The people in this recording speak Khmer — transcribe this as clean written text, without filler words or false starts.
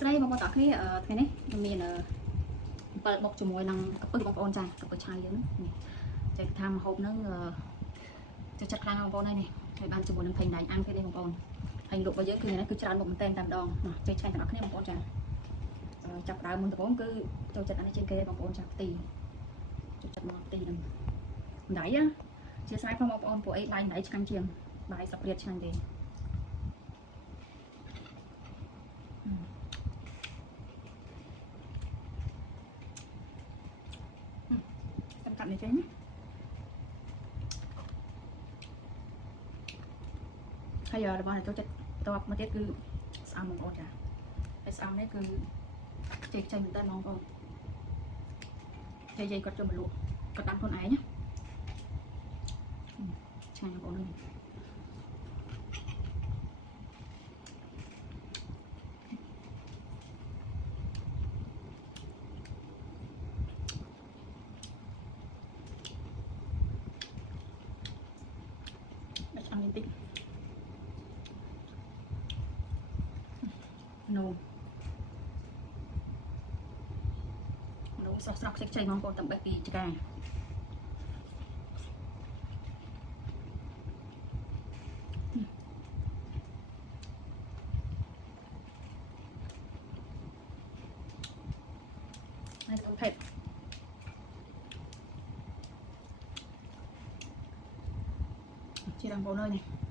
ស្រីបងប្អូនតោះគ្នាថ្ងៃនេះមាន7បុកជាមួយនឹងកពឹសបងប្អូនចាកពឹសឆៅយើងនេះចេះថាម្ហូបហ្នឹងចូលចិត្តខ្លាំងបងប្អូនហើយនេះហើយបានជាមួយនឹងផេងដៃអាំងទៀតនេះបងប្អូនហើយលក់របស់យើងគឺនេះគឺច្រើនមុខមែនតែម្ដងចេះឆាញ់ទាំងអស់គ្នាបងប្អូនចាចាប់ដើមមុនដំបូងគឺចូលចិត្តអានេះជាងគេបងប្អូនចាខ្ទីចូលចិត្តមកខ្ទីហ្នឹងដៃជាស្រ័យផងបងប្អូនពួកអីដៃឆ្ងាញ់ជាងបាយស្លាបព្រាឆ្ងាញ់ទេកាត់នេះចេញហើយរបស់nàyចូលចិត្តតបមកទៀតគឺស្អាតបងប្អូនចាហើយស្អាតនេះគឺចេះចេញមែនតើបងប្អូនយាយគាត់ចូលមកលក់គាត់ដាំខ្លួនឯងណាឆ្ងាញ់បងប្អូននេះដាក់ឆ្អឹងបន្តិចនោះស្រស់ស្រស់ខ្ចីខ្ចីបងប្អូនតាមបេះពីចកាហើយទៅភេទជាបងប្អូនơiនេះ